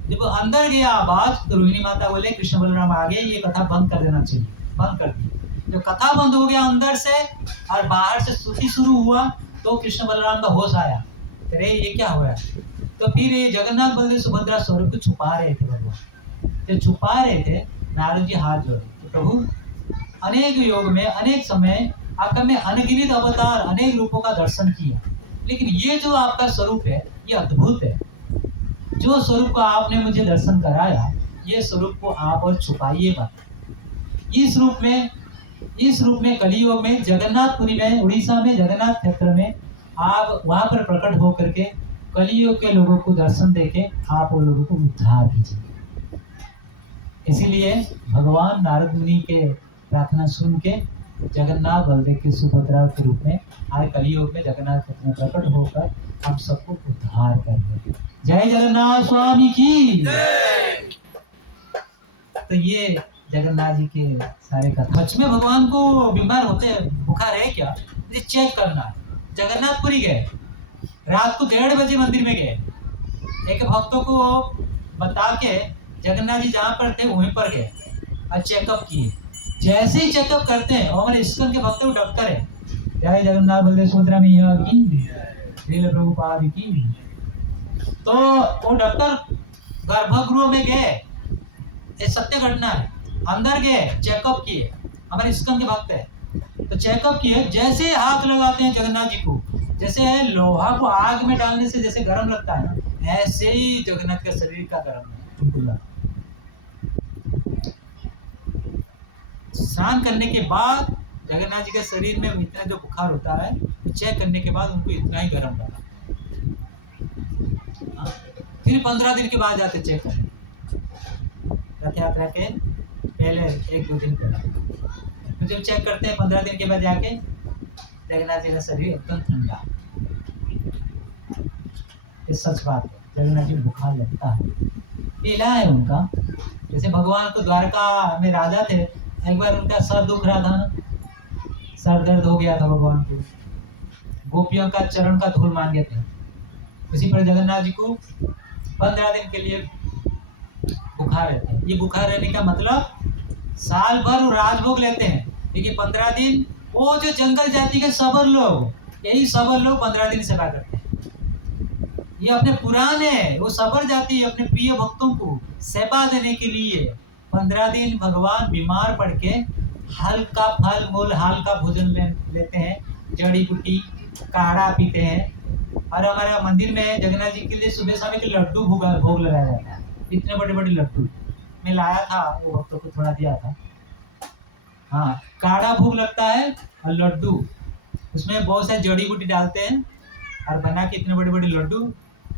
जब अंदर गया आवाज, तो रोहिणी माता बोले कृष्ण बलराम आ गए, ये कथा बंद कर देना चाहिए। बंद कर दी। जब कथा बंद हो गया अंदर से और बाहर से स्तुति शुरू हुआ, तो कृष्ण बलराम का होश आया, अरे ये क्या हो रहा है। तो फिर ये जगन्नाथ बलदेव सुभद्रा स्वरूप को छुपा रहे थे भगवान। जब छुपा रहे थे, नारद जी हाथ जोड़े, तो प्रभु अनेक योग में अनेक समय आपने अनगिनत अवतार अनेक रूपों का दर्शन किया, लेकिन ये जो आपका स्वरूप है ये अद्भुत है। जो स्वरूप को आपने मुझे दर्शन कराया, ये स्वरूप को आप और छुपाइए मत। इस रूप में कलियुग में जगन्नाथपुरी में, उड़ीसा में जगन्नाथ क्षेत्र में आप वहां पर प्रकट हो करके कलियुग के लोगों को दर्शन देके आप वो लोगों को उद्धार कीजिए। इसीलिए भगवान नारद मुनि के प्रार्थना सुन के जगन्नाथ बलदेव के सुभद्रा के रूप में आज कलियुग में जगन्नाथ में प्रकट होकर हम सबको उद्धार कर रहे। जय जगन्नाथ स्वामी की। तो ये जगन्नाथ जी के सारे कथा। सच में भगवान को बीमार होते हैं, बुखार है क्या, ये चेक करना है। जगन्नाथपुरी गए, रात को 1:30 बजे मंदिर में गए। एक भक्तों को बता के जगन्नाथ जी जहाँ पर थे वहीं पर गए और चेकअप किए। जैसे ही चेकअप करते हैं, हमारे इस्कन के भक्त डॉक्टर है, जय जगन्नाथ बलदेव सुभद्रा मैया की, प्रभुपाद की। तो वो डॉक्टर गर्भगृह में गए, ये सत्य घटना है, अंदर गए, चेकअप किए, हमारे इस्कन के भक्त है। तो चेकअप किए, जैसे हाथ लगाते हैं जगन्नाथ जी को, जैसे लोहा को आग में डालने से जैसे गर्म लगता है ना, ऐसे ही जगन्नाथ का शरीर का गर्म है। स्नान करने के बाद जगन्नाथ जी के शरीर में इतना जो बुखार होता है, चेक करने के बाद उनको इतना ही गर्म लगा। फिर 15 दिन के बाद जाते चेक करने, रथ यात्रा के पहले 1-2 दिन पहले। तो जब चेक करते हैं 15 दिन के बाद जाके, जगन्नाथ जी का शरीर एकदम ठंडा। ये सच बात है, जगन्नाथ जी बुखार लगता है, पीला है उनका। जैसे भगवान को द्वारका में राजा थे, एक बार उनका सर दुख रहा था ना, सर दर्द हो गया था भगवान को, गोपियों का चरण का धूल मांगे थे। उसी पर जगन्नाथ जी को 15 दिन के लिए बुखार रहते हैं। ये बुखार रहने का मतलब साल भर वो राजभोग लेते हैं, लेकिन 15 दिन वो जो जंगल जाति के सबर लोग, यही सबर लोग 15 दिन सेवा करते हैं। ये अपने पुराने वो सबर जाति अपने प्रिय भक्तों को सेवा देने के लिए 15 दिन भगवान बीमार पड़ के हल्का फल मूल हल्का भोजन लेते हैं, जड़ी बूटी काढ़ा पीते हैं। और हमारा मंदिर में जगन्नाथ जी के लिए सुबह शाम के लड्डू भोग लगाया जाता है, इतने बड़े बड़े लड्डू मैं लाया था, वो भक्तों को थोड़ा दिया था। हाँ, काढ़ा भोग लगता है और लड्डू, उसमें बहुत सारी जड़ी बूटी डालते हैं और बना के इतने बड़े बड़े लड्डू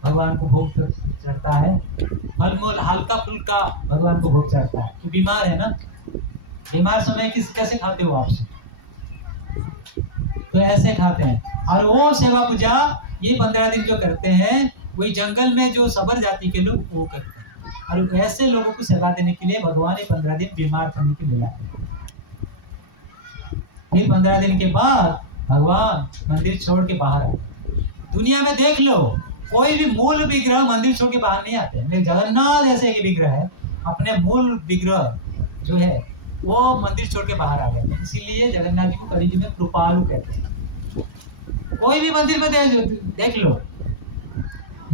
भगवान को भोग चढ़ता है। फल मूल हल्का फुल्का भगवान को भोग चढ़ता है। तो बीमार है ना, बीमार समय कैसे खाते हो आप? तो ऐसे खाते हैं। और वो सेवा पूजा ये 15 दिन जो करते हैं, वही जंगल में जो सबर जाति के लोग वो करते हैं। और ऐसे लोगों को सेवा देने के लिए भगवान 15 दिन बीमार पड़ने के लिए लाते हैं। फिर 15 दिन के बाद भगवान मंदिर छोड़ के बाहर आते। दुनिया में देख लो, कोई भी मूल विग्रह मंदिर छोड़ के बाहर नहीं आते हैं। जगन्नाथ ऐसे एक विग्रह है, अपने मूल विग्रह जो है वो मंदिर छोड़ के बाहर आ गए। इसीलिए जगन्नाथ जी को कलियुग में कृपालु कहते हैं। कोई भी मंदिर में देख लो,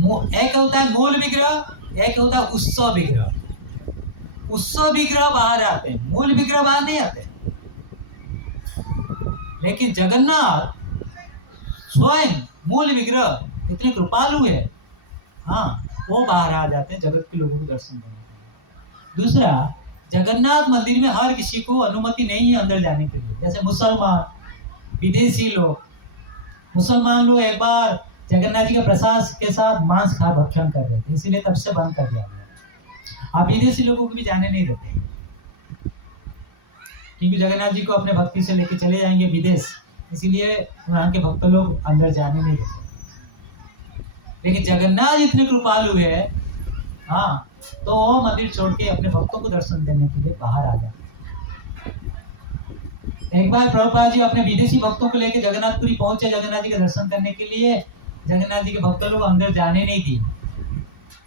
एक होता है मूल विग्रह, एक होता है उत्सव विग्रह। उत्सव विग्रह बाहर आते हैं, मूल विग्रह बाहर नहीं आते। लेकिन जगन्नाथ स्वयं मूल विग्रह इतने कृपालु है, हाँ, वो बाहर आ जाते हैं जगत के लोगों को दर्शन करने के लिए। दूसरा, जगन्नाथ मंदिर में हर किसी को अनुमति नहीं है अंदर जाने के लिए। जैसे मुसलमान, विदेशी लोग, मुसलमान लोग एक बार जगन्नाथ जी के प्रसाद के साथ मांस खा भक्षण कर रहे थे, इसीलिए तब से बंद कर दिया गया। आप विदेशी लोगों को भी जाने नहीं देते, क्योंकि जगन्नाथ जी को अपने भक्ति से लेके चले जाएंगे विदेश, इसीलिए वहाँ के भक्त लोग अंदर जाने नहीं देते। लेकिन जगन्नाथ इतने कृपालु है, हाँ, तो वो मंदिर छोड़ के अपने भक्तों को दर्शन देने के लिए बाहर आ जाते। एक बार प्रभुपाद जी अपने विदेशी भक्तों को लेकर जगन्नाथपुरी पहुंचे जगन्नाथ जी के दर्शन करने के लिए। जगन्नाथ जी के भक्त लोग अंदर जाने नहीं दिए।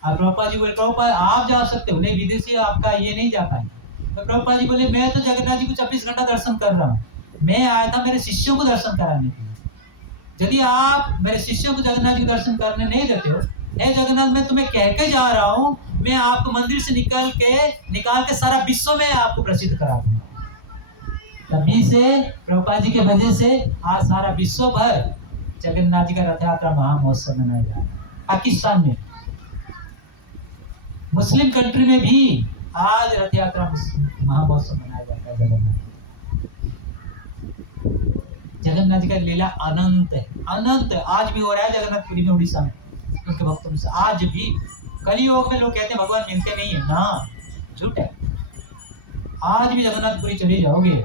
और प्रभुपाद जी बोले, प्रभुपाद आप जा सकते हो, नहीं विदेशी आपका ये नहीं जा पाएंगे। तो प्रभुपाद जी बोले, मैं तो जगन्नाथ जी को 24 घंटा दर्शन कर रहा हूँ, मैं आया था मेरे शिष्यों को दर्शन कराने के लिए। यदि आप मेरे शिष्यों को जगन्नाथ जी दर्शन करने नहीं देते हो, हे जगन्नाथ मैं तुम्हें कह के जा रहा हूँ, मैं आपको मंदिर से निकाल के सारा विश्व में आपको प्रसिद्ध करा दूंगा। तभी से प्रभुपाद जी के वजह से आज सारा विश्व भर जगन्नाथ जी का रथ यात्रा महामहोत्सव मनाया जा रहा है। पाकिस्तान में, मुस्लिम कंट्री में भी आज रथ यात्रा महामहोत्सव मनाया जाता है। जगन्नाथ जी का लीला अनंत है, अनंत। आज भी हो रहा है जगन्नाथपुरी में, उड़ीसा में, उनके भक्तों से आज भी। कलियुग में लोग कहते हैं भगवान मिलते नहीं है, ना, झूठ है। आज भी जगन्नाथपुरी चले जाओगे,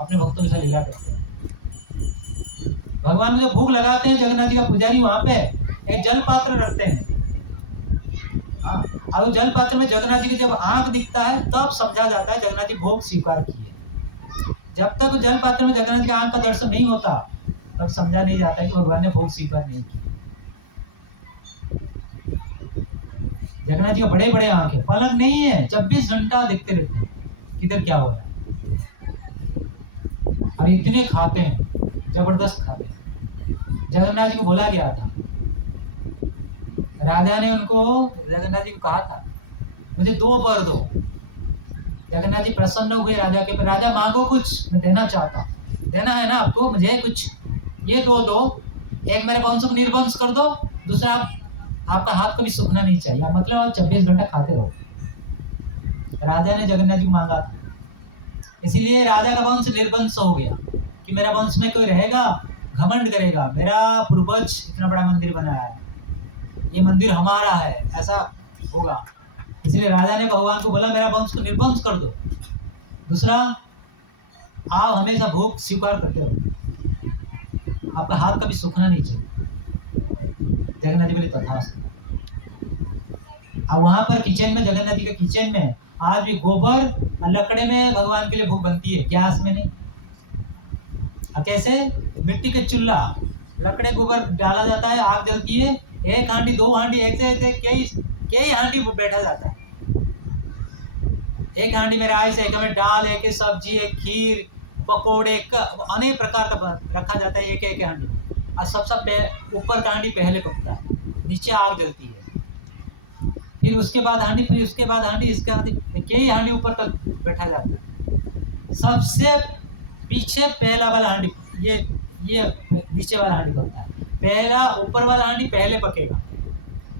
अपने भक्तों के साथ लीला करते हैं। भगवान को जब भूख लगाते हैं जगन्नाथ जी का पुजारी, वहां पे एक जल पात्र रखते हैं, हाँ, और जल पात्र में जगन्नाथ जी की जब आंख दिखता है तब समझा जाता है जगन्नाथ जी भोग स्वीकार किए। जब तक जल पात्र में जगन्नाथ जी की आंख का दर्शन नहीं होता तब समझा नहीं जाता कि भगवान ने भोग स्वीकार नहीं किया। जगन्नाथ जी का बड़े बड़े आंख है, पलक नहीं है, 24 घंटा देखते रहते हैं किधर क्या हो रहा है। और इतने खाते हैं, जबरदस्त खाते हैं। जगन्नाथ जी को बोला गया था, राजा ने उनको जगन्नाथ जी को कहा था मुझे 2 वर दो। जगन्नाथ जी प्रसन्न हुए राजा के, पर राजा मांगो कुछ, मैं देना चाहता हूँ। देना है ना आपको, मुझे कुछ ये दो, एक मेरे वंश को निर्वंश कर दो, दूसरा आपका हाथ कभी सूखना नहीं चाहिए, मतलब आप 24 घंटा खाते रहो। राजा ने जगन्नाथ जी को मांगा था, इसीलिए राजा का वंश निर्वंश हो गया कि मेरा वंश में कोई रहेगा घमंड करेगा, मेरा पूर्वज इतना बड़ा मंदिर बनाया है, ये मंदिर हमारा है, ऐसा होगा। इसलिए राजा ने भगवान को बोला मेरा वंश को निर्वंश कर दो, दूसरा आप हमेशा भोग स्वीकार करते रहो, आपका हाथ कभी सूखना नहीं चाहिए। जगन्नाथ जी बोले तथास्तु। अब वहां पर किचन में, जगन्नाथ जी के किचन में आज भी गोबर और लकड़े में भगवान के लिए भोग बनती है, गैस में नहीं। कैसे? मिट्टी के चूल्हा, लकड़े गोबर डाला जाता है, आग जलती है, 1 हांडी 2 हांडी ऐसे कई हांडी बैठा जाता है। 1 हांडी में राइस, 1 में दाल, 1 सब्जी, 1 खीर, पकोड़े, अनेक प्रकार का रखा जाता है एक हांडी। और सबसे ऊपर का हांडी पहले पकता है, नीचे आग जलती है, फिर उसके बाद हांडी, फिर उसके बाद हांडी, इसके बाद कई हांडी ऊपर तक बैठा जाता है। सबसे पीछे पहला वाला हांडी, ये नीचे वाला हांडी पकता है। पहला ऊपर वाला हांडी पहले पकेगा,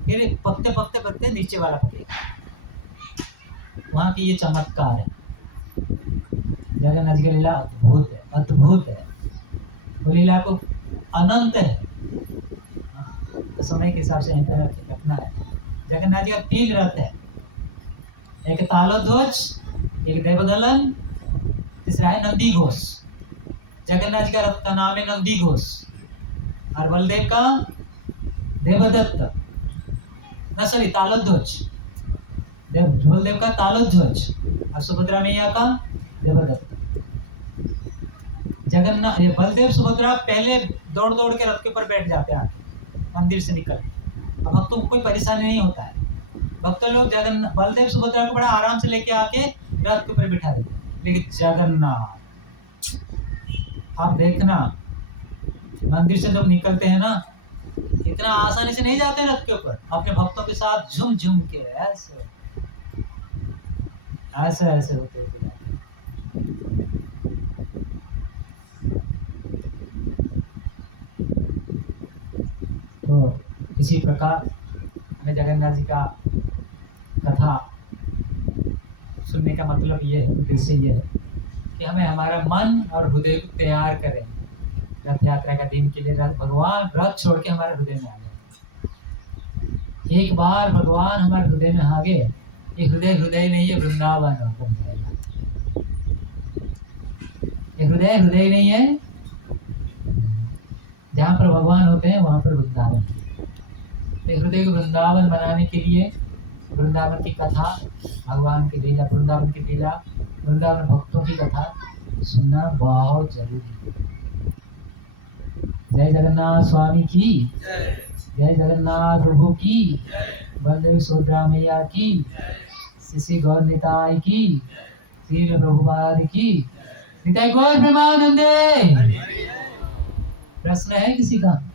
फिर पकते नीचे वाला पकेगा। वहाँ की ये चमत्कार है। जगन्नाथ जी की लीला अद्भुत है, अद्भुत है। वो लीला को अनंत है, तो समय के हिसाब से रखना है। जगन्नाथ जी का 3 रथ है, एक तालध्वज, एक देवदलन, तीसरा है नंदी घोष। जगन्नाथ जी का रथ का नाम है नंदी घोष, और बलदेव का देवदत्त, तालध्वज। बलदेव का तालध्वज और सुभद्रा मैया का देवदत्त। जगन्नाथ, बलदेव सुभद्रा पहले दौड़ के रथ के ऊपर बैठ जाते हैं मंदिर से निकल। अब भक्तों को कोई परेशानी नहीं होता है, भक्त लोग बलदेव सुभद्रा को बड़ा आराम से लेके आके रथ के ऊपर बिठा देते हैं। लेकिन जगन्नाथ, आप देखना मंदिर से जब निकलते हैं ना, इतना आसानी से नहीं जाते रथ के ऊपर, अपने भक्तों के साथ झुम झुम के ऐसे ऐसे ऐसे होते होते जाते। तो इसी प्रकार हमें जगन्नाथ जी का कथा सुनने का मतलब ये है, उद्देश्य ये है कि हमें हमारा मन और हृदय को तैयार करें रथ यात्रा का दिन के लिए। भगवान रथ छोड़ के हमारे हृदय में आ गए। एक बार भगवान हमारे हृदय में आ गए, ये हृदय हृदय नहीं है, वृंदावन बन जाएगा। ये हृदय हृदय नहीं है, जहाँ पर भगवान होते हैं वहां पर वृंदावन। हृदय को वृंदावन बनाने के लिए वृंदावन की कथा, भगवान की लीला, वृंदावन की लीला, वृंदावन भक्तों की कथा सुनना बहुत जरूरी है। जय जगन्नाथ स्वामी की जय, जगन्नाथ प्रभु की, बलदेव सुभद्रा मैया की, श्री गौर निताय की, श्री प्रभुपाद की, निताय गौर प्रेमानंदे। प्रश्न है किसी का?